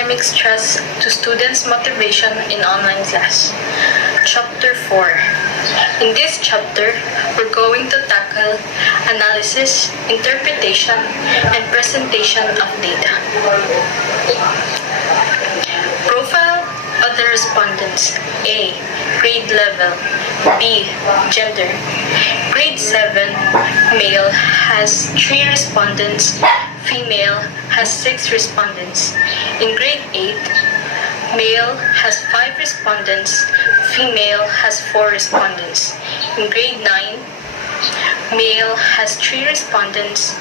academic stress to students' motivation in online class. Chapter 4. In this chapter, we're going to tackle analysis, interpretation, and presentation of data. Profile of the respondents. A. Grade level. B. Gender. Grade 7, male has 3 respondents, female has 6 respondents. In grade 8, male has 5 respondents, female has 4 respondents. In grade 9, male has 3 respondents,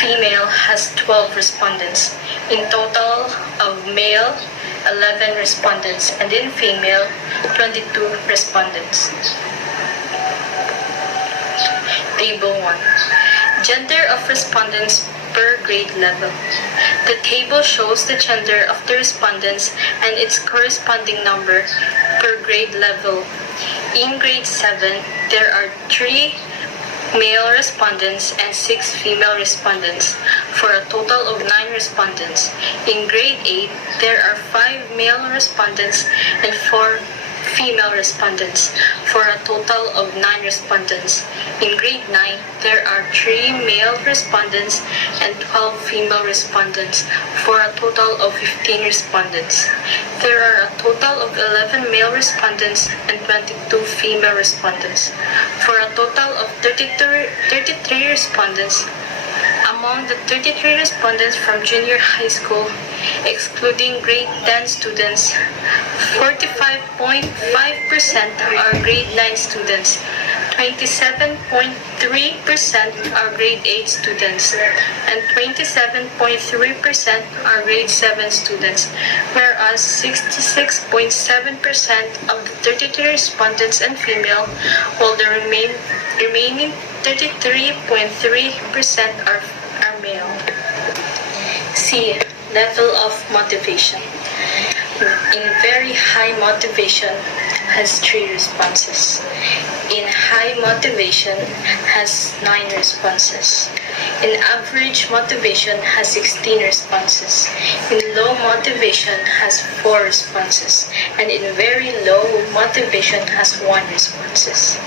female has 12 respondents. In total of male, 11 respondents, and in female, 22 respondents. Table 1. Gender of respondents per grade level. The table shows the gender of the respondents and its corresponding number per grade level. In grade 7, there are 3 male respondents and 6 female respondents, for a total of 9 respondents. In grade 8, there are 5 male respondents and 4 female respondents, for a total of 9 respondents. In grade 9, there are 3 male respondents and 12 female respondents, for a total of 15 respondents. There are a total of 11 male respondents and 22 female respondents, for a total of 33 respondents. Among the 33 respondents from junior high school, excluding grade 10 students, 45.5% are grade 9 students, 27.3% are grade 8 students, and 27.3% are grade 7 students, whereas 66.7% of the 33 respondents are female, while the remaining 33.3% are male. C. Level of motivation. In very high motivation has 3 responses. In high motivation has 9 responses. In average motivation has 16 responses. In low motivation has 4 responses. And in very low motivation has 1 responses.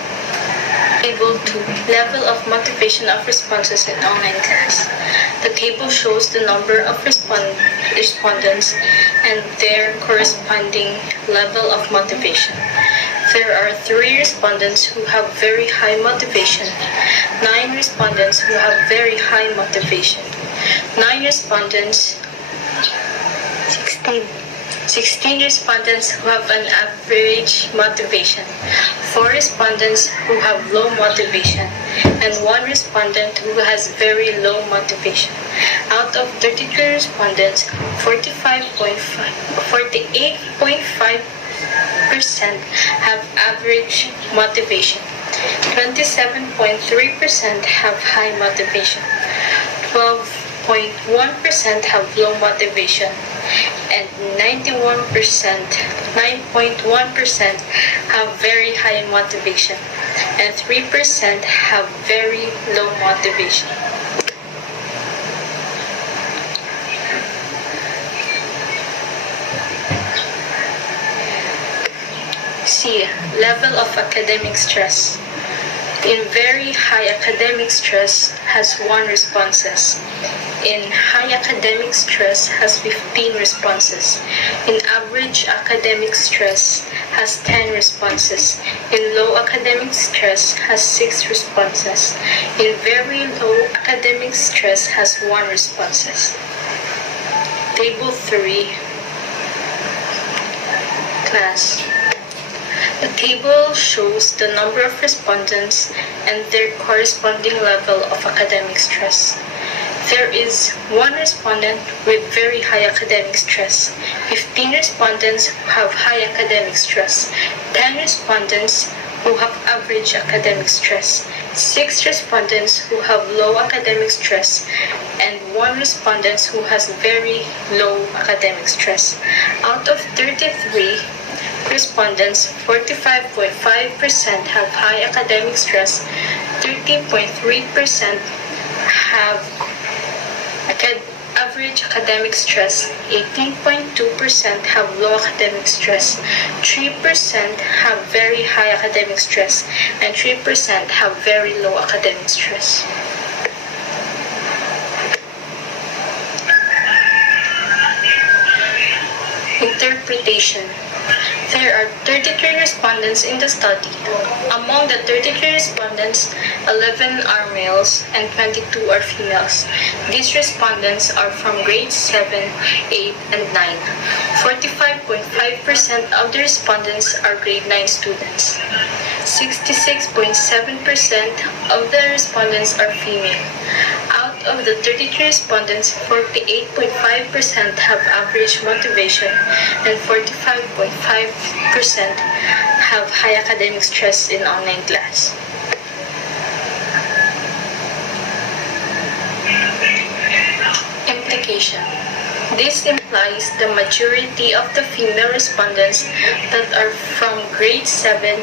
Table 2. Level of motivation of responses in online class. The table shows the number of respondents and their corresponding level of motivation. There are 3 respondents who have very high motivation, 9 respondents who have very high motivation, 9 respondents, 16 respondents who have an average motivation, 4 respondents who have low motivation, and 1 respondent who has very low motivation. Out of 33 respondents, 48.5% have average motivation, 27.3% have high motivation, 12.1% have low motivation, and 9.1% have very high motivation, and 3% have very low motivation. C. Level of academic stress. In very high academic stress has 1 responses. In high academic stress has 15 responses. In average academic stress has 10 responses. In low academic stress has 6 responses. In very low academic stress has 1 responses. Table 3. Class. The table shows the number of respondents and their corresponding level of academic stress. There is 1 respondent with very high academic stress, 15 respondents who have high academic stress, 10 respondents who have average academic stress, 6 respondents who have low academic stress, and 1 respondent who has very low academic stress. Out of 33 respondents, 45.5% have high academic stress, 13.3% have average academic stress, 18.2% have low academic stress, 3% have very high academic stress, and 3% have very low academic stress. Interpretation. There are 33 respondents in the study. Among the 33 respondents, 11 are males and 22 are females. These respondents are from grades 7, 8, and 9. 45.5% of the respondents are grade 9 students. 66.7% of the respondents are female. Out of the 33 respondents, 48.5% have average motivation and 45.5% have high academic stress in online class. Implication. This implies the majority of the female respondents that are from grade 7, 8,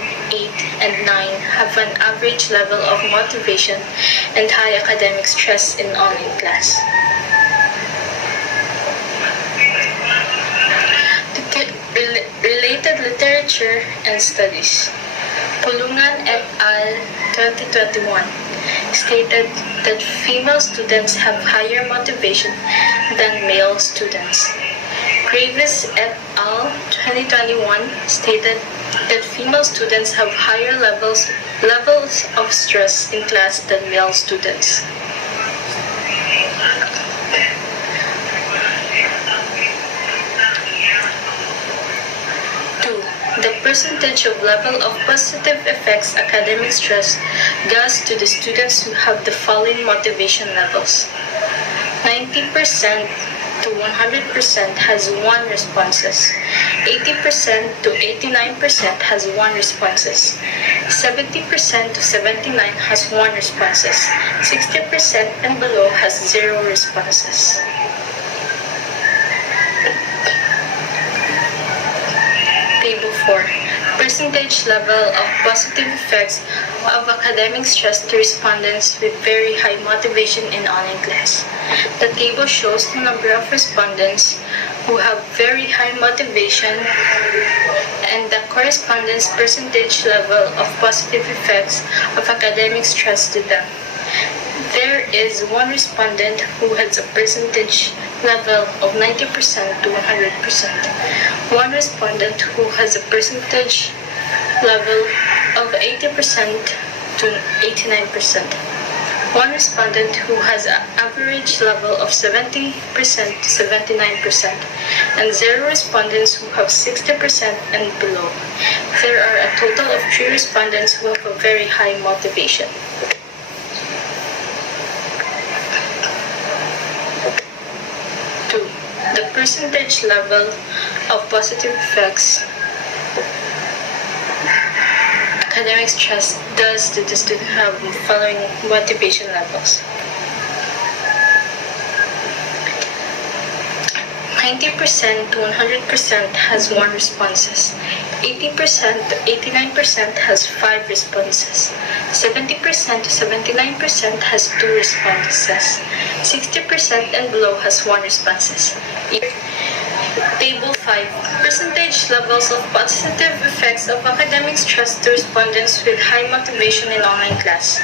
and 9 have an average level of motivation and high academic stress in online class. Related literature and studies. Pulungan et al. 2021 stated that female students have higher motivation than male students. Gravis et al. 2021 stated that female students have higher levels of stress in class than male students. The percentage of level of positive effects academic stress goes to the students who have the following motivation levels. 90% to 100% has 1 responses. 80% to 89% has 1 responses. 70% to 79 has 1 responses. 60% and below has 0 responses. Table 4. Percentage level of positive effects of academic stress to respondents with very high motivation in online class. The table shows the number of respondents who have very high motivation and the correspondence percentage level of positive effects of academic stress to them. There is 1 respondent who has a percentage level of 90% to 100%. 1 respondent who has a percentage level of 80% to 89%. 1 respondent who has an average level of 70% to 79%, and 0 respondents who have 60% and below. There are a total of 3 respondents who have a very high motivation. The percentage level of positive effects academic stress does to the student have the following motivation levels. 90% to 100% has 1 responses. 80% to 89% has 5 responses. 70% to 79% has 2 responses. 60% and below has 1 responses. Table 5. Percentage levels of positive effects of academic stress to respondents with high motivation in online class.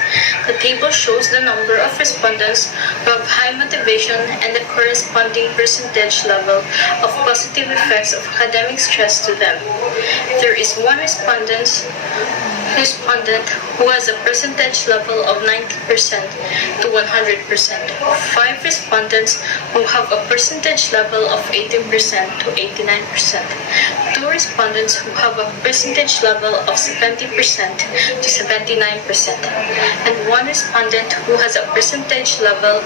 The table shows the number of respondents who have high motivation and the corresponding percentage level of positive effects of academic stress to them. There is 1 respondent who has a percentage level of 90% to 100%. 5 respondents who have a percentage level of 18% to 89%. 2 respondents who have a percentage level of 70% to 79%. And 1 respondent who has a percentage level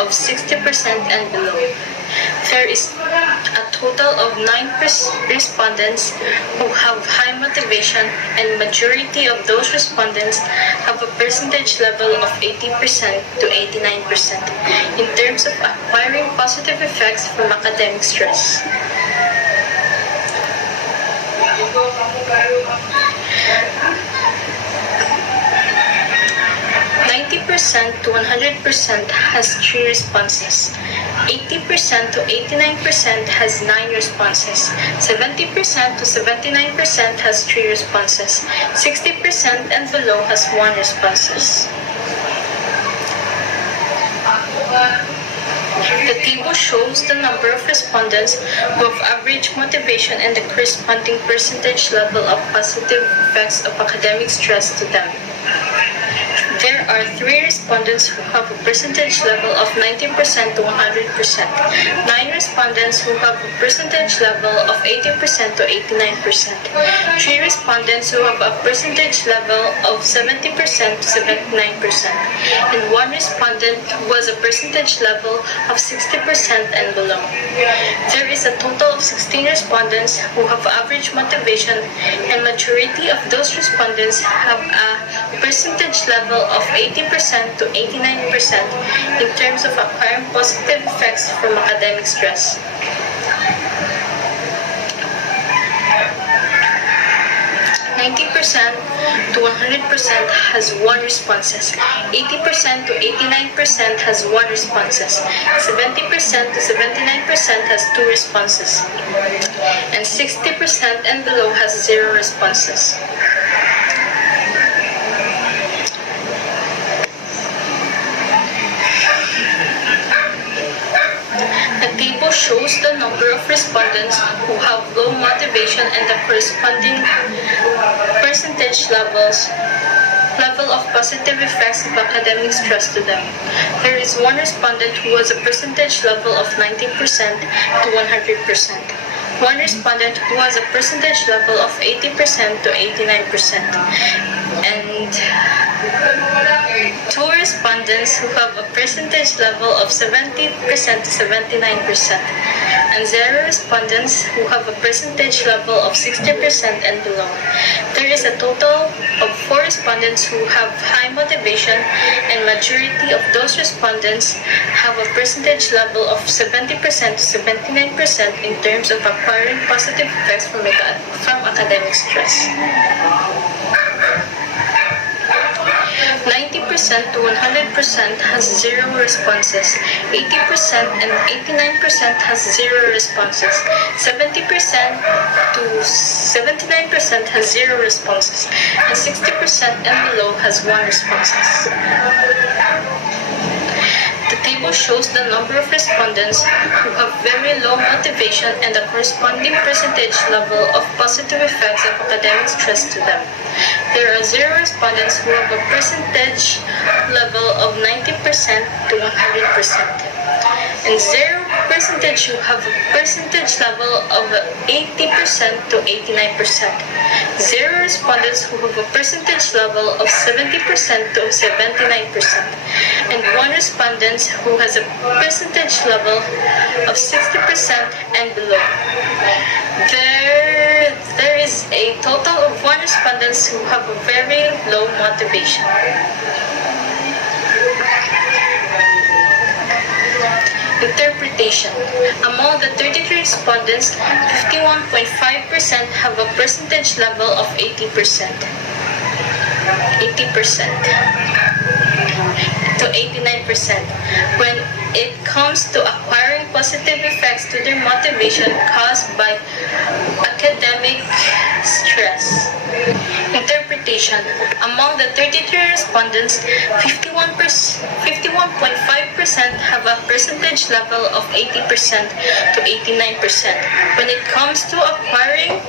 of 60% and below. There is a total of 9 respondents who have high motivation, and majority of those respondents have a percentage level of 80% to 89% in terms of acquiring positive effects from academic stress. to 100% has 3 responses. 80% to 89% has 9 responses. 70% to 79% has 3 responses. 60% and below has 1 responses. The table shows the number of respondents who have average motivation and the corresponding percentage level of positive effects of academic stress to them. There are 3 respondents who have a percentage level of 90% to 100%, 9 respondents who have a percentage level of 80% to 89%, 3 respondents who have a percentage level of 70% to 79%, and 1 respondent who has a percentage level of 60% and below. There is a total of 16 respondents who have average motivation, and majority of those respondents have a percentage level of 80% to 89% in terms of acquiring positive effects from academic stress. To 100% has 1 responses, 80% to 89% has 1 responses, 70% to 79% has 2 responses, and 60% and below has 0 responses. The table shows the number of respondents who have low motivation and the corresponding percentage level of positive effects of academic stress to them. There is 1 respondent who has a percentage level of 90% to 100%. 1 respondent who has a percentage level of 80% to 89%. And 2 respondents who have a percentage level of 70% to 79%, and 0 respondents who have a percentage level of 60% and below. There is a total of 4 respondents who have high motivation, and majority of those respondents have a percentage level of 70% to 79% in terms of acquiring positive effects from academic stress. 90% to 100% has 0 responses, 80% and 89% has 0 responses, 70% to 79% has 0 responses, and 60% and below has 1 responses. The table shows the number of respondents who have very low motivation and the corresponding percentage level of positive effects of academic stress to them. There are 0 respondents who have a percentage level of 90% to 100%, and 0 percentage who have a percentage level of 80% to 89%. 0 respondents who have a percentage level of 70% to 79%, and 1 respondent who has a percentage level of 60% and below. There is a total of 1 respondents who have a very low motivation. Interpretation. Among the 33 respondents, 51.5% have a percentage level of 80% to 89%. When it comes to acquiring positive effects to their motivation caused by academic stress. Interpretation. Among the 33 respondents, 51.5% have a percentage level of 80% to 89%. When it comes to acquiring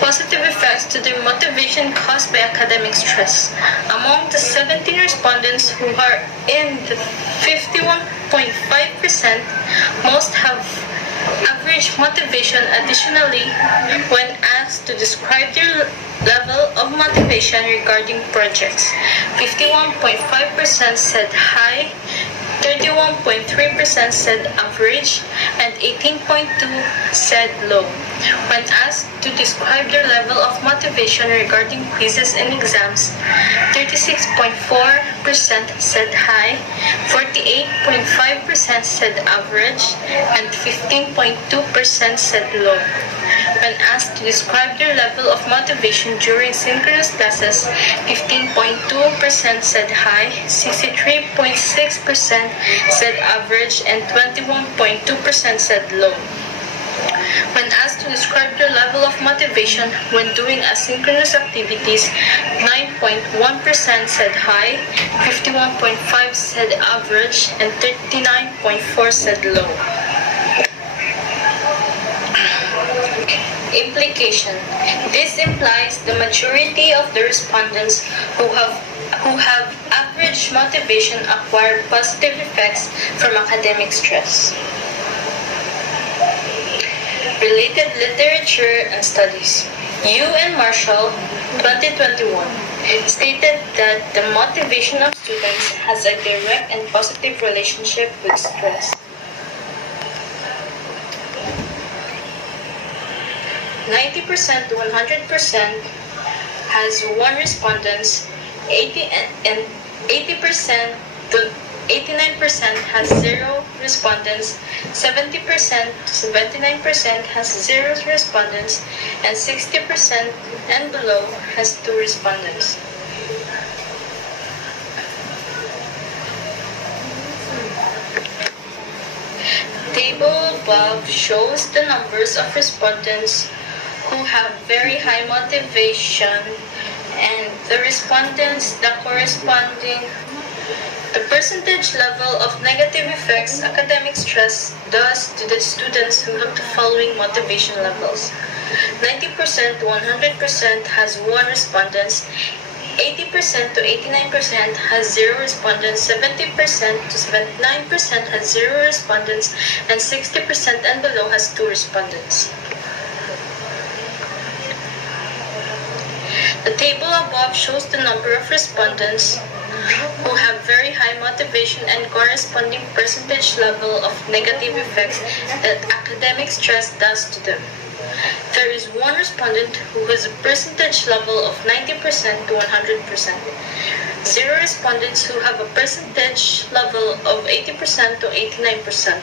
positive effects to their motivation caused by academic stress. Among the 17 respondents who are in the 51.5%, most have average motivation. Additionally, when asked to describe their level of motivation regarding projects, 51.5% said high, 31.3% said average, and 18.2% said low. When asked to describe their level of motivation regarding quizzes and exams, 36.4% said high, 48.5% said average, and 15.2% said low. When asked to describe their level of motivation during synchronous classes, 15.2% said high, 63.6% said average, and 21.2% said low. When asked to describe their level of motivation when doing asynchronous activities, 9.1% said high, 51.5% said average, and 39.4% said low. Implication. This implies the majority of the respondents who have average motivation acquire positive effects from academic stress. Related literature and studies. Yu and Marshall, 2021, stated that the motivation of students has a direct and positive relationship with stress. 90% to 100% has one respondents, 80% to 89% has zero respondents, 70% to 79% has zero respondents, and 60% and below has two respondents. Table above shows the numbers of respondents who have very high motivation and the respondents that corresponding. The percentage level of negative effects academic stress does to the students who have the following motivation levels. 90% to 100% has one respondents, 80% to 89% has zero respondents, 70% to 79% has zero respondents, and 60% and below has two respondents. The table above shows the number of respondents who have very high motivation and corresponding percentage level of negative effects that academic stress does to them. There is one respondent who has a percentage level of 90% to 100%. Zero respondents who have a percentage level of 80% to 89%.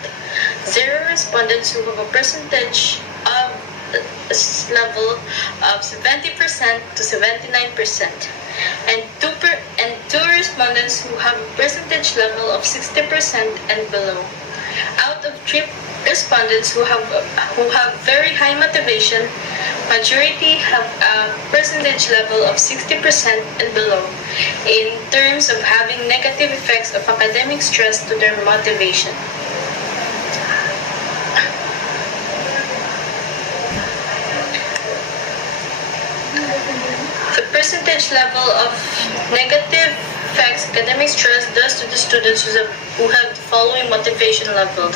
Zero respondents who have a percentage of level of 70% to 79%. And two respondents who have a percentage level of 60% and below. Out of three respondents who have very high motivation, majority have a percentage level of 60% and below in terms of having negative effects of academic stress to their motivation. The percentage level of negative effects academic stress does to the students who have the following motivation levels.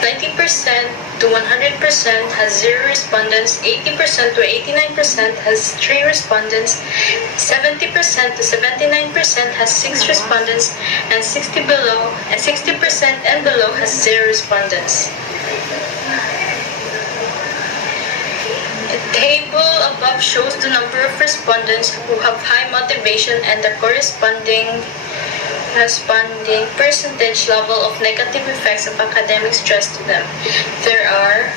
90% to 100% has zero respondents, 80% to 89% has three respondents, 70% to 79% has six respondents, and 60% and below has zero respondents. The table above shows the number of respondents who have high motivation and the corresponding percentage level of negative effects of academic stress to them. There are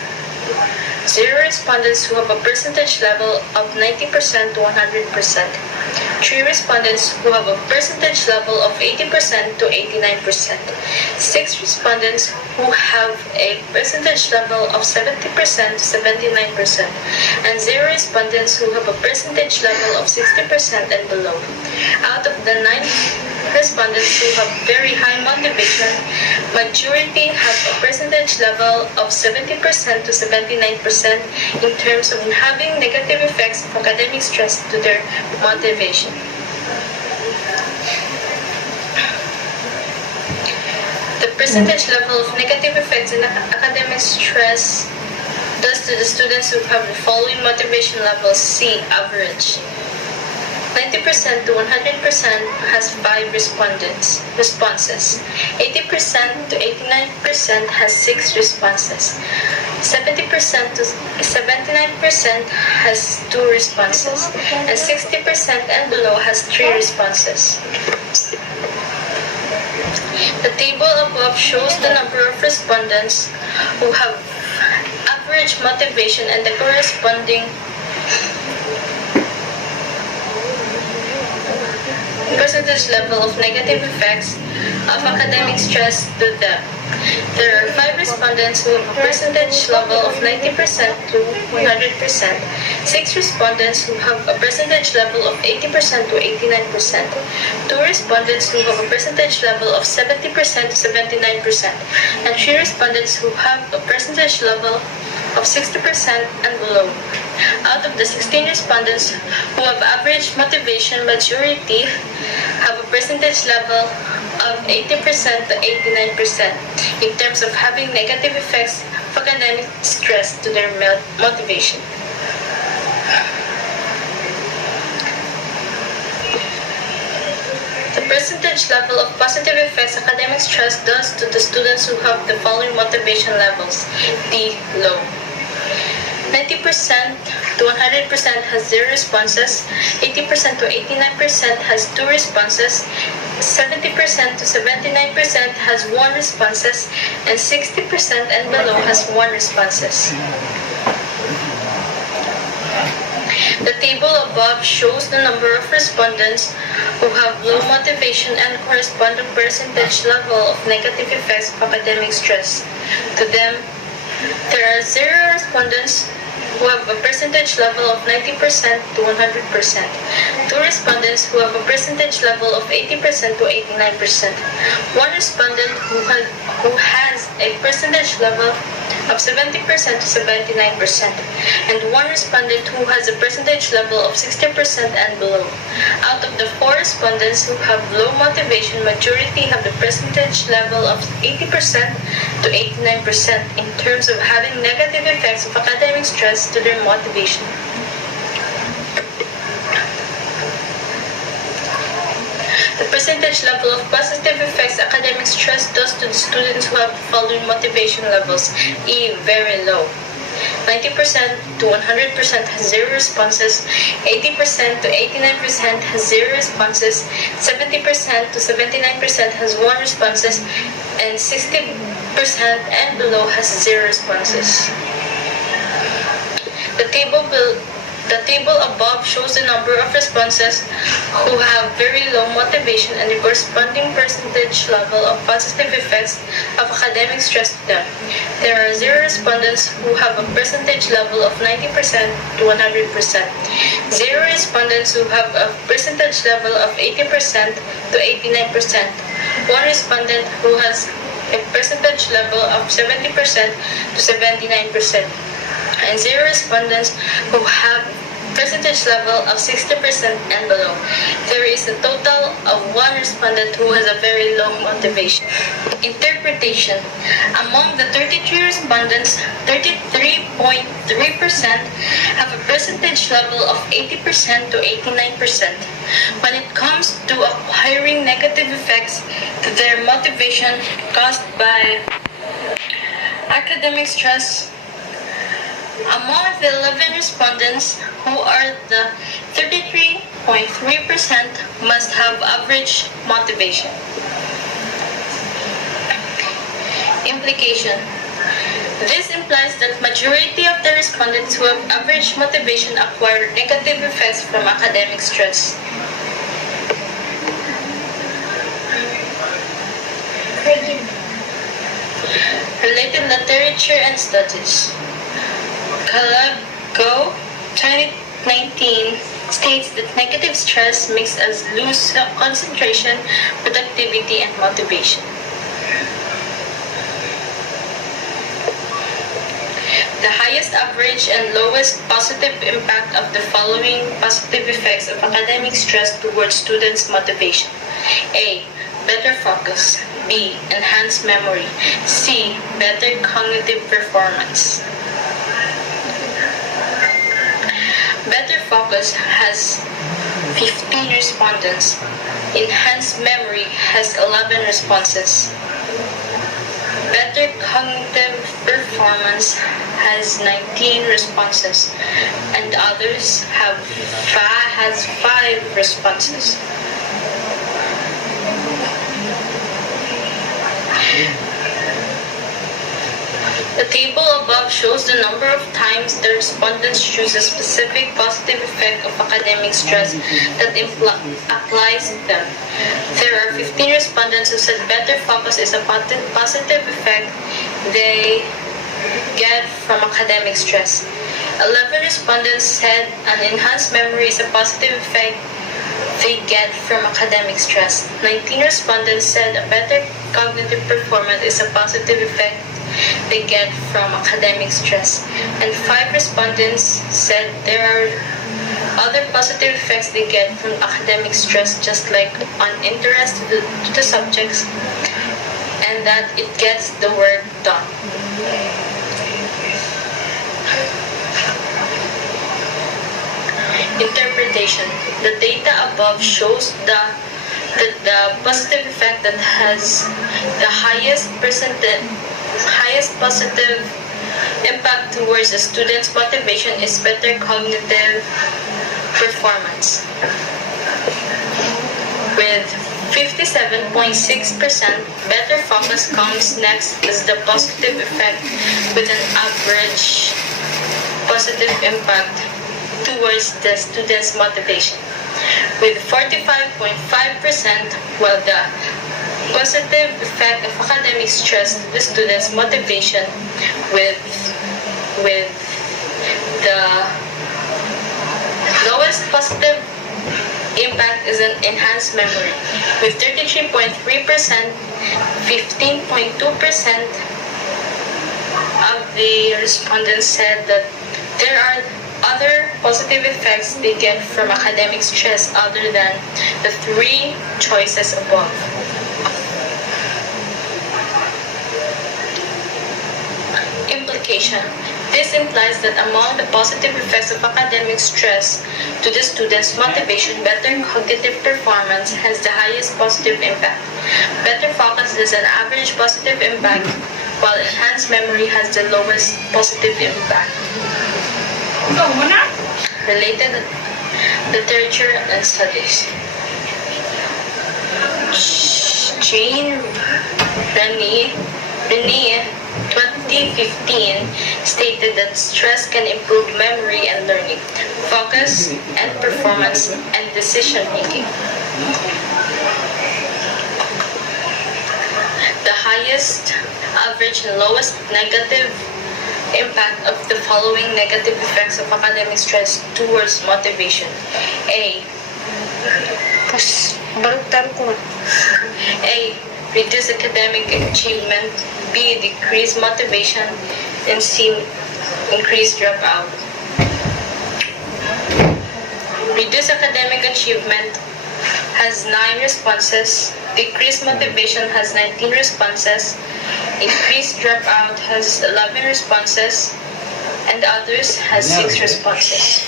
zero respondents who have a percentage level of 90% to 100%. Three respondents who have a percentage level of 80% to 89%. Six respondents who have a percentage level of 70% to 79%. And zero respondents who have a percentage level of 60% and below. Out of the 9 respondents who have very high motivation, majority have a percentage level of 70% to 79% in terms of having negative effects of academic stress to their motivation. The percentage level of negative effects in academic stress does to the students who have the following motivation levels. C. Average. 90% to 100% has 5 responses. 80% to 89% has 6 responses. 70% to 79% has 2 responses, and 60% and below has 3 responses. The table above shows the number of respondents who have average motivation and the corresponding percentage level of negative effects of academic stress to them. There are 5 respondents who have a percentage level of 90% to 100%, 6 respondents who have a percentage level of 80% to 89%, 2 respondents who have a percentage level of 70% to 79%, and 3 respondents who have a percentage level of 60% and below. Out of the 16 respondents who have average motivation, majority have a percentage level of 80% to 89% in terms of having negative effects of academic stress to their motivation. The percentage level of positive effects academic stress does to the students who have the following motivation levels: D, low. 90% to 100% has 0 responses, 80% to 89% has 2 responses, 70% to 79% has 1 responses, and 60% and below has 1 responses. The table above shows the number of respondents who have low motivation and corresponding percentage level of negative effects of academic stress. To them, there are 0 respondents who have a percentage level of 90% to 100%, 2 respondents who have a percentage level of 80% to 89%, 1 respondent who has a percentage level of 70% to 79%, and 1 respondent who has a percentage level of 60% and below. Out of the 4 respondents who have low motivation, majority have the percentage level of 80% to 89% in terms of having negative effects of academic stress to their motivation. The percentage level of positive effects academic stress does to the students who have the following motivation levels: E, very low. 90% to 100% has 0 responses, 80% to 89% has 0 responses, 70% to 79% has 1 responses, and 60% and below has 0 responses. The table above shows the number of responses who have very low motivation and the corresponding percentage level of positive effects of academic stress to them. There are 0 respondents who have a percentage level of 90% to 100%, 0 respondents who have a percentage level of 80% to 89%, 1 respondent who has a percentage level of 70% to 79%, and 0 respondents who have percentage level of 60% and below. There is a total of 1 respondent who has a very low motivation. Interpretation. Among the 33 respondents, 33.3% have a percentage level of 80% to 89%. When it comes to acquiring negative effects to their motivation caused by academic stress, among the 11 respondents who are the 33.3% must have average motivation. Implication. This implies that majority of the respondents who have average motivation acquire negative effects from academic stress. Related literature and studies. Calago 2019 states that negative stress makes us lose concentration, productivity, and motivation. The highest average and lowest positive impact of the following positive effects of academic stress towards students' motivation: A. Better focus. B. Enhanced memory. C. Better cognitive performance. Better focus has 15 respondents. Enhanced memory has 11 responses. Better cognitive performance has 19 responses, and others has 5 responses. The table above shows the number of times the respondents choose a specific positive effect of academic stress that applies to them. There are 15 respondents who said better focus is a positive effect they get from academic stress. 11 respondents said an enhanced memory is a positive effect they get from academic stress. 19 respondents said a better cognitive performance is a positive effect they get from academic stress. And 5 respondents said there are other positive effects they get from academic stress, just like an interest to the subjects and that it gets the work done. Interpretation. The data above shows that the positive effect that has the highest positive impact towards a student's motivation is better cognitive performance. With 57.6%, better focus comes next as the positive effect with an average positive impact towards the student's motivation. With 45.5%, while the positive effect of academic stress to the student's motivation with the lowest positive impact is an enhanced memory. With 33.3%, 15.2% of the respondents said that there are other positive effects they get from academic stress other than the 3 choices above. Implication. This implies that among the positive effects of academic stress to the student's motivation, better cognitive performance has the highest positive impact. Better focus has an average positive impact, while enhanced memory has the lowest positive impact. Related literature and studies. Jane Rennie 2015 stated that stress can improve memory and learning, focus and performance, and decision making. The highest, average, and lowest negative impact of the following negative effects of academic stress towards motivation. A. A. Reduce academic achievement. B. Decrease motivation. And C. Increase dropout. Reduce academic achievement has 9 responses. Decrease motivation has 19 responses. Increased dropout has 11 responses. And others has 6 responses.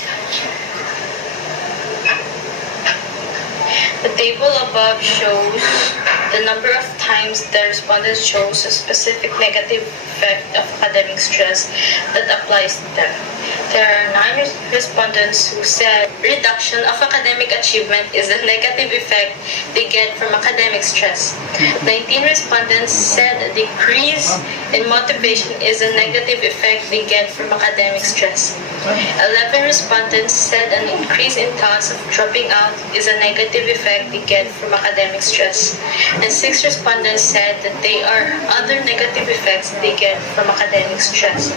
The table above shows the number of times the respondents chose a specific negative effect of academic stress that applies to them. There are 9 respondents who said reduction of academic achievement is a negative effect they get from academic stress. 19 respondents said a decrease in motivation is a negative effect they get from academic stress. 11 respondents said an increase in thoughts of dropping out is a negative effect they get from academic stress. And 6 respondents said that they are other negative effects they get from academic stress.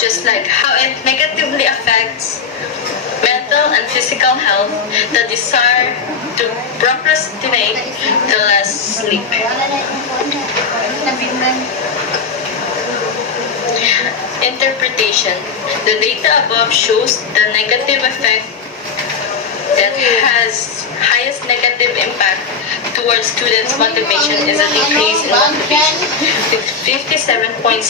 Just like how it negatively affects mental and physical health, the desire to procrastinate, the less sleep. Interpretation. The data above shows the negative effect that has highest negative impact towards students' motivation is a decrease in motivation. With 57.6%,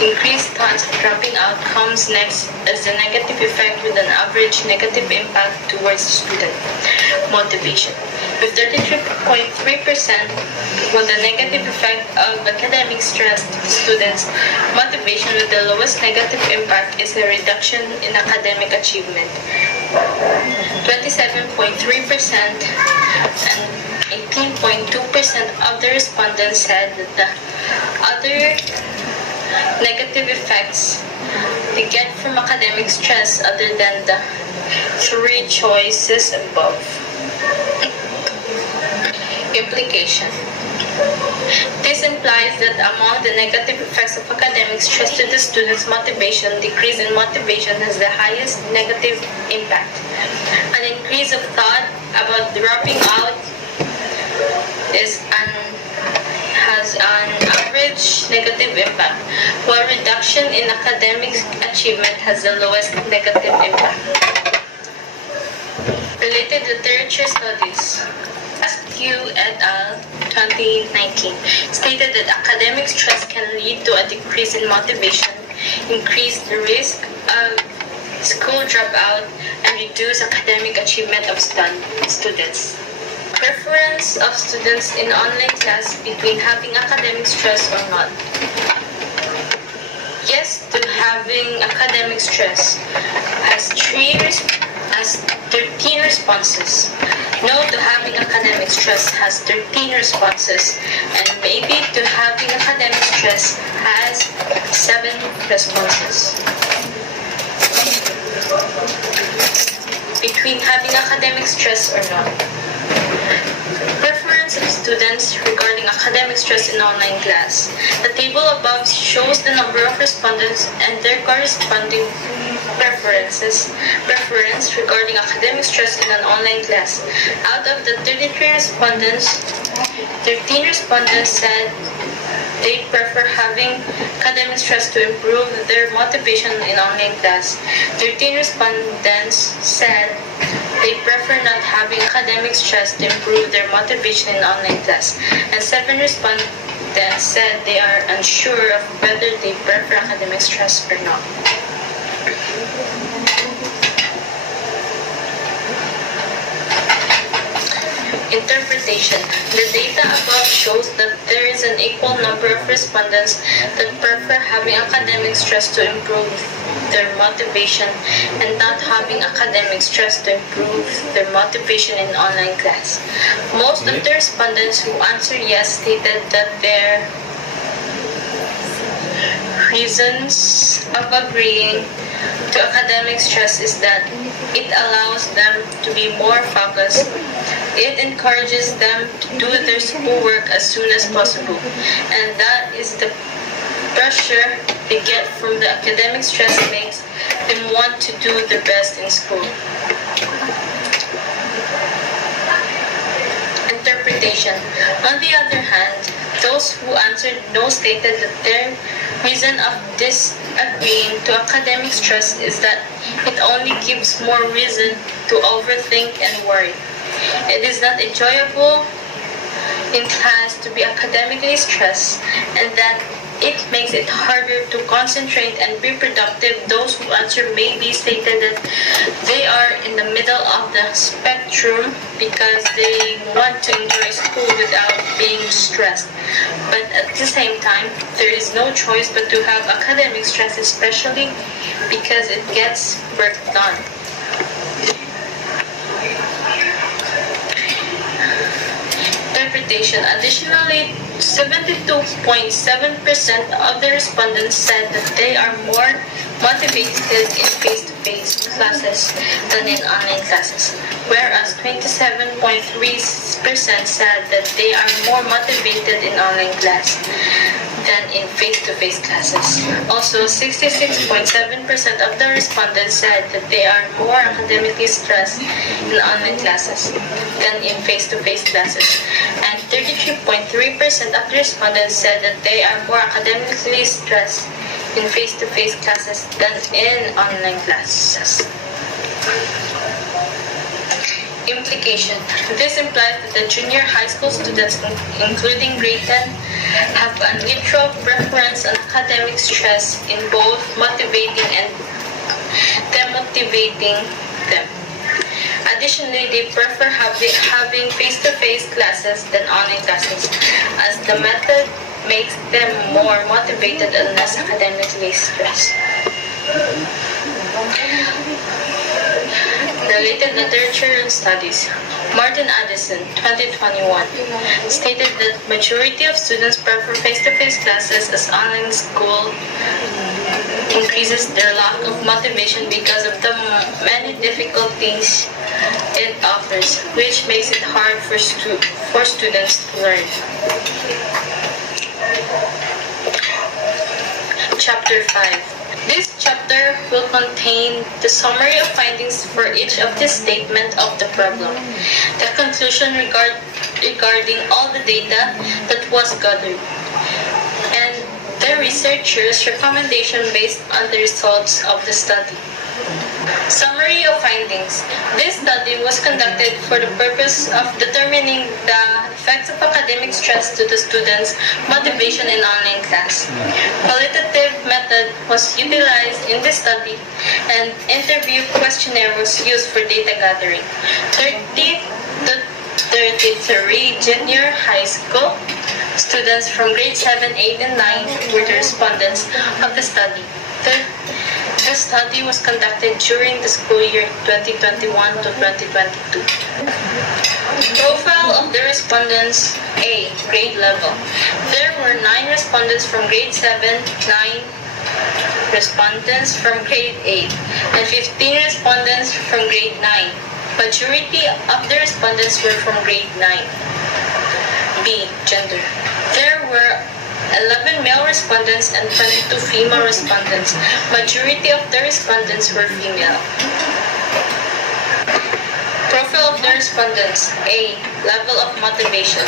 increased thoughts of dropping out comes next as the negative effect with an average negative impact towards student motivation. with 33.3%, while the negative effect of academic stress to the students' motivation with the lowest negative impact is a reduction in academic achievement. 27.3% and 18.2% of the respondents said that the other negative effects they get from academic stress other than the three choices above. Implication. This implies that among the negative effects of academic stress to the students' motivation, decrease in motivation has the highest negative impact. An increase of thought about dropping out has an average negative impact, while reduction in academic achievement has the lowest negative impact. Related literature studies. Askew et al. 2019 stated that academic stress can lead to a decrease in motivation, increase the risk of school dropout, and reduce academic achievement of students. Preference of students in online class between having academic stress or not. Yes to having academic stress has 13 responses. No to having academic stress has 13 responses, and maybe to having academic stress has 7 responses. Between having academic stress or not. Preference of students regarding academic stress in online class. The table above shows the number of respondents and their corresponding preference regarding academic stress in an online class. Out of the 33 respondents, 13 respondents said they prefer having academic stress to improve their motivation in online class. 13 respondents said they prefer not having academic stress to improve their motivation in online class. And 7 respondents said they are unsure of whether they prefer academic stress or not. Interpretation. The data above shows that there is an equal number of respondents that prefer having academic stress to improve their motivation and not having academic stress to improve their motivation in online class. Most of the respondents who answered yes stated that their reasons of agreeing to academic stress is that it allows them to be more focused. It encourages them to do their schoolwork as soon as possible, and that is the pressure they get from the academic stress makes them want to do their best in school. Interpretation. On the other hand, those who answered no stated that their reason of disagreeing to academic stress is that it only gives more reason to overthink and worry. It is not enjoyable in class to be academically stressed, and that it makes it harder to concentrate and be productive. Those who answer maybe stated that they are in the middle of the spectrum because they want to enjoy school without being stressed. But at the same time, there is no choice but to have academic stress, especially because it gets work done. Interpretation. Additionally, 72.7% of the respondents said that they are more motivated in face-to-face classes than in online classes, whereas 27.3% said that they are more motivated in online class than in face-to-face classes. Also, 66.7% of the respondents said that they are more academically stressed in online classes than in face-to-face classes, and 33.3% of the respondents said that they are more academically stressed in face-to-face classes than in online classes. Implication. This implies that the junior high school students, including grade 10, have a neutral preference on academic stress in both motivating and demotivating them. Additionally, they prefer having face-to-face classes than online classes, as the method makes them more motivated and less academically stressed. Related literature and studies. Martin Addison, 2021, stated that majority of students prefer face-to-face classes as online school increases their lack of motivation because of the many difficulties it offers, which makes it hard for students to learn. Chapter 5. This chapter will contain the summary of findings for each of the statement of the problem, the conclusion regarding all the data that was gathered, and the researcher's recommendation based on the results of the study. Summary of findings. This study was conducted for the purpose of determining the effects of academic stress to the students' motivation in online class. Qualitative method was utilized in the study, and interview questionnaire was used for data gathering. 30 to 33 junior high school students from grade 7, 8, and 9 were the respondents of the study. The study was conducted during the school year 2021 to 2022. Profile of the respondents. A. Grade level. There were 9 respondents from grade 7, 9 respondents from grade 8, and 15 respondents from grade 9. Majority of the respondents were from grade 9. B. Gender. There were 11 male respondents and 22 female respondents. Majority of the respondents were female. Profile of the respondents. A. Level of motivation.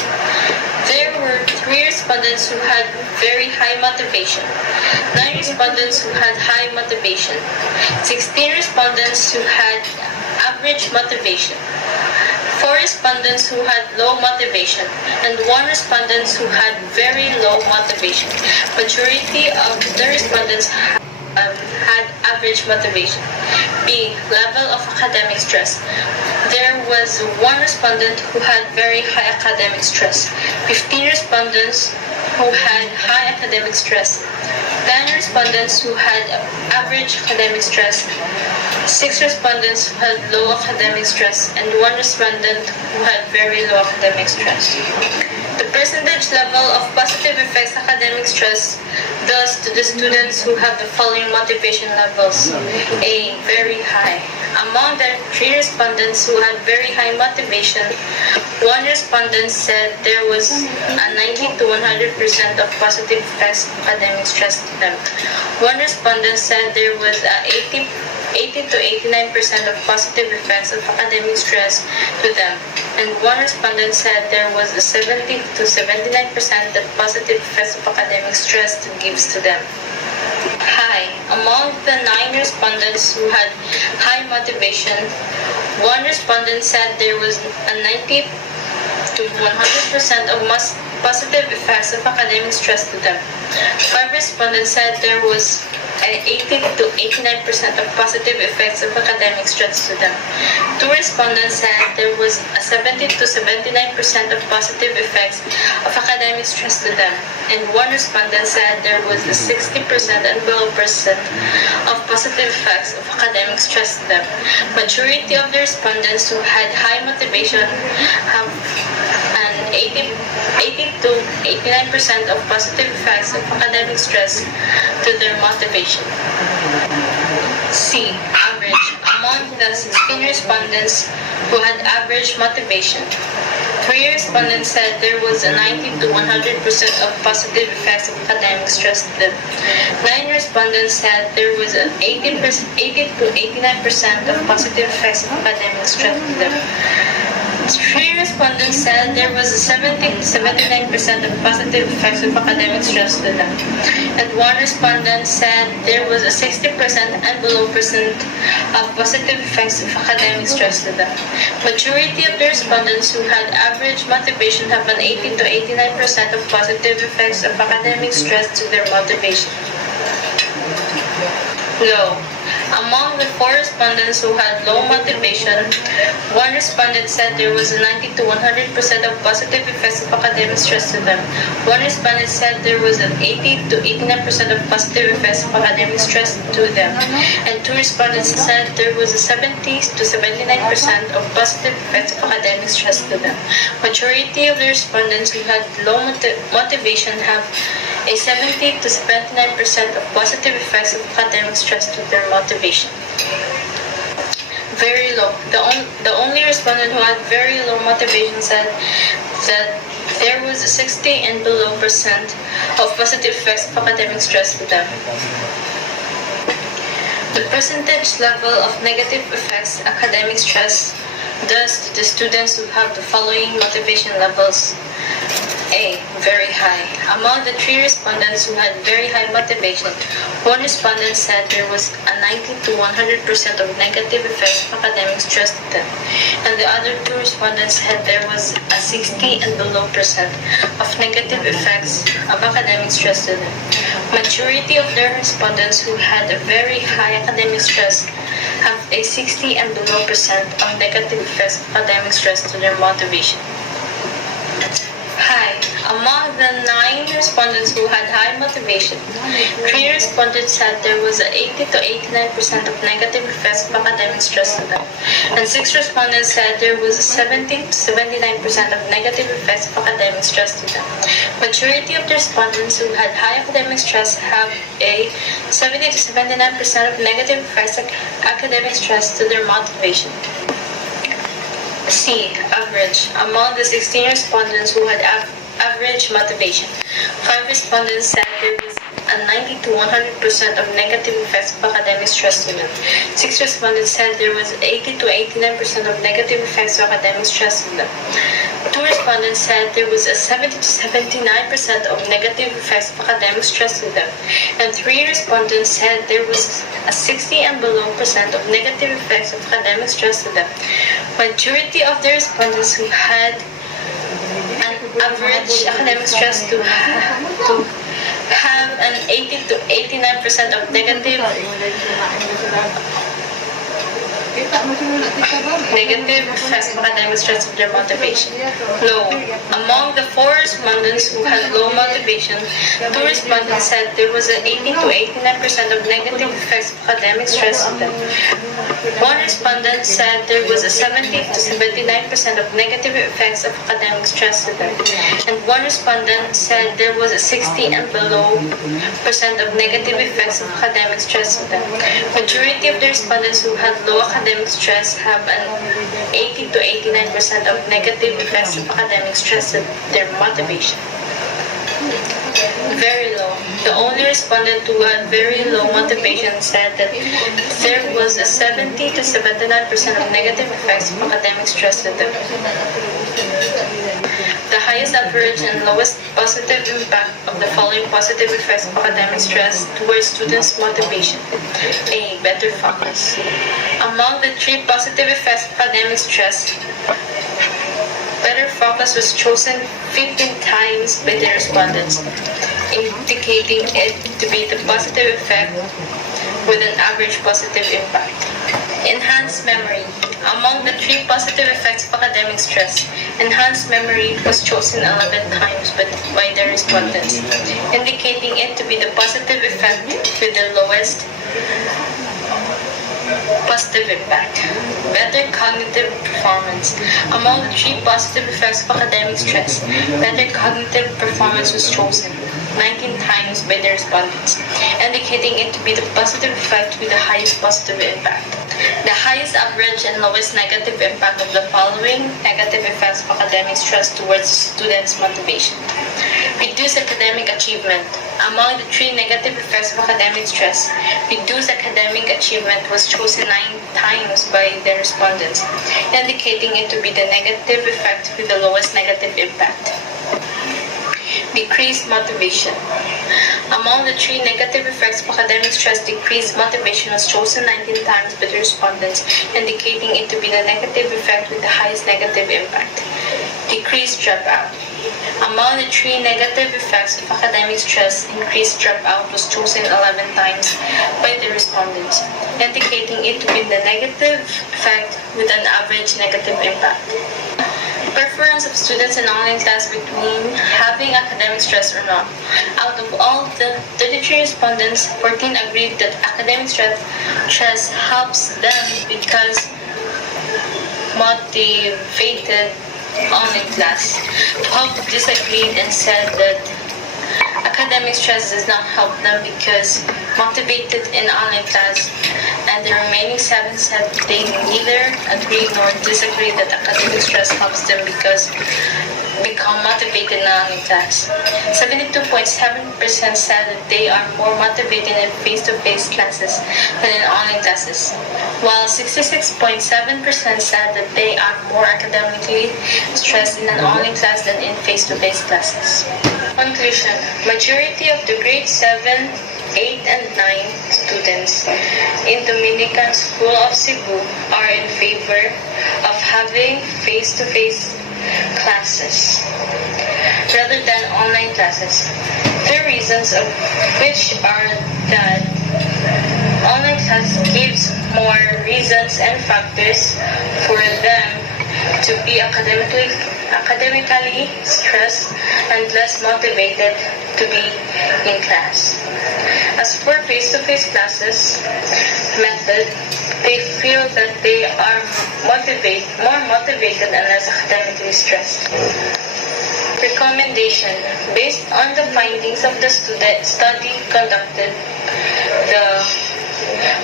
There were 3 respondents who had very high motivation, 9 respondents who had high motivation, 16 respondents who had average motivation, 4 respondents who had low motivation, and 1 respondent who had very low motivation. Majority of the respondents had average motivation. B. Level of academic stress. There was 1 respondent who had very high academic stress, 15 respondents who had high academic stress, 10 respondents who had average academic stress, 6 respondents who had low academic stress, and 1 respondent who had very low academic stress. The percentage level of positive effects academic stress does to the students who have the following motivation levels. A. Very high. Among the 3 respondents who had very high motivation, 1 respondent said there was a 90 to 100% of positive effects of academic stress to them. 1 respondent said there was a 80 to 89% of positive effects of academic stress to them, and 1 respondent said there was a 70 to 79% of positive effects of academic stress gives to them. High. Among the 9 respondents who had high motivation, 1 respondent said there was a 90 to 100% of positive effects of academic stress to them. 5 respondents said there was 80 to 89% of positive effects of academic stress to them. 2 respondents said there was a 70 to 79% of positive effects of academic stress to them, and 1 respondent said there was a 60% and below percent of positive effects of academic stress to them. Majority of the respondents who had high motivation have an 80 to 89% of positive effects of academic stress to their motivation. C. Average. Among the 16 respondents who had average motivation, 3 respondents said there was a 90 to 100% of positive effects of academic stress to them. 9 respondents said there was an 80 to 89% of positive effects of academic stress to them. 3 respondents said there was a 70 to 79% of positive effects of academic stress to them, and 1 respondent said there was a 60% and below percent of positive effects of academic stress to them. Majority of the respondents who had average motivation have an 80 to 89% of positive effects of academic stress to their motivation. Low. Among the 4 respondents who had low motivation, one respondent said there was a 90 to 100% of positive effects of academic stress to them. One respondent said there was an 80 to 89% of positive effects of academic stress to them. And 2 respondents said there was a 70 to 79% of positive effects of academic stress to them. Majority of the respondents who had low motivation have a 70 to 79% of positive effects of academic stress to their motivation. Very low. The only respondent who had very low motivation said that there was a 60 and below percent of positive effects of academic stress to them. The percentage level of negative effects academic stress does to the students who have the following motivation levels. A. Very high. Among the 3 respondents who had very high motivation, one respondent said there was a 90 to 100% of negative effects of academic stress to them, and the other 2 respondents said there was a 60 and below percent of negative effects of academic stress to them. Majority of the respondents who had a very high academic stress have a 60 and below percent of negative effects of academic stress to their motivation. High. Among the 9 respondents who had high motivation, 3 respondents said there was a 80 to 89% of negative effects of academic stress to them, and 6 respondents said there was a 70 to 79% of negative effects of academic stress to them. Majority of the respondents who had high academic stress have a 70 to 79% of negative effects of academic stress to their motivation. C. Average. Among the 16 respondents who had average motivation, 5 respondents said there was a 90 to 100% of negative effects of academic stress to them. 6 respondents said there was 80 to 89% of negative effects of academic stress to them. 2 respondents said there was a 70 to 79% of negative effects of academic stress to them. And 3 respondents said there was a 60 and below percent of negative effects of academic stress to them. Majority of the respondents who had an average academic stress to have an 80 to 89% of negative effects of academic stress of their motivation. Low. Among the 4 respondents who had low motivation, 2 respondents said there was an 80 to 89% of negative effects of academic stress to them. 1 respondent said there was a 70 to 79% of negative effects of academic stress to them. And 1 respondent said there was a 60 and below percent of negative effects of academic stress to them. Majority of the respondents who had low academic stress have an 80 to 89% of negative effects of academic stress to their motivation. Very low. The only respondent who had very low motivation said that there was a 70 to 79% of negative effects of academic stress to them. The highest average and lowest positive impact of the following positive effects of academic stress towards students' motivation. A. Better focus. Among the 3 positive effects of academic stress, better focus was chosen 15 times by the respondents, indicating it to be the positive effect with an average positive impact. Enhanced memory. Among the 3 positive effects of academic stress, enhanced memory was chosen 11 times by the respondents, indicating it to be the positive effect with the lowest positive impact. Better cognitive performance. Among the 3 positive effects of academic stress, better cognitive performance was chosen 19 times by the respondents, indicating it to be the positive effect with the highest positive impact. The highest average and lowest negative impact of the following negative effects of academic stress towards students' motivation. Reduce academic achievement. Among the 3 negative effects of academic stress, reduced academic achievement was chosen 9 times by the respondents, indicating it to be the negative effect with the lowest negative impact. Decreased motivation. Among the 3 negative effects of academic stress, decreased motivation was chosen 19 times by the respondents, indicating it to be the negative effect with the highest negative impact. Decreased dropout. Among the 3 negative effects of academic stress, increased dropout was chosen 11 times by the respondents, indicating it to be the negative effect with an average negative impact. Preference of students in online class between having academic stress or not. Out of all the 33 respondents, 14 agreed that academic stress helps them because motivated online class. 12 disagreed and said that academic stress does not help them because motivated in online class, and the remaining 7 said they neither agree nor disagree that academic stress helps them because become motivated in online class. 72.7% said that they are more motivated in face-to-face classes than in online classes, while 66.7% said that they are more academically stressed in an online class than in face-to-face classes. Conclusion. Majority of the grade 7, 8, and 9 students in Dominican School of Cebu are in favor of having face-to-face classes rather than online classes. The reasons of which are that online class gives more reasons and factors for them to be academically stressed and less motivated to be in class. As for face-to-face classes method, they feel that they are more motivated and less academically stressed. Recommendation. Based on the findings of the study conducted, the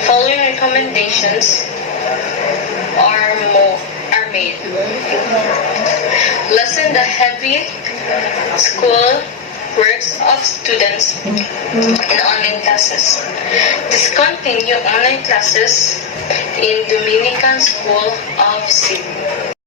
following recommendations are made. Lessen the heavy school works of students in online classes. Discontinue online classes in Dominican School of Cebu.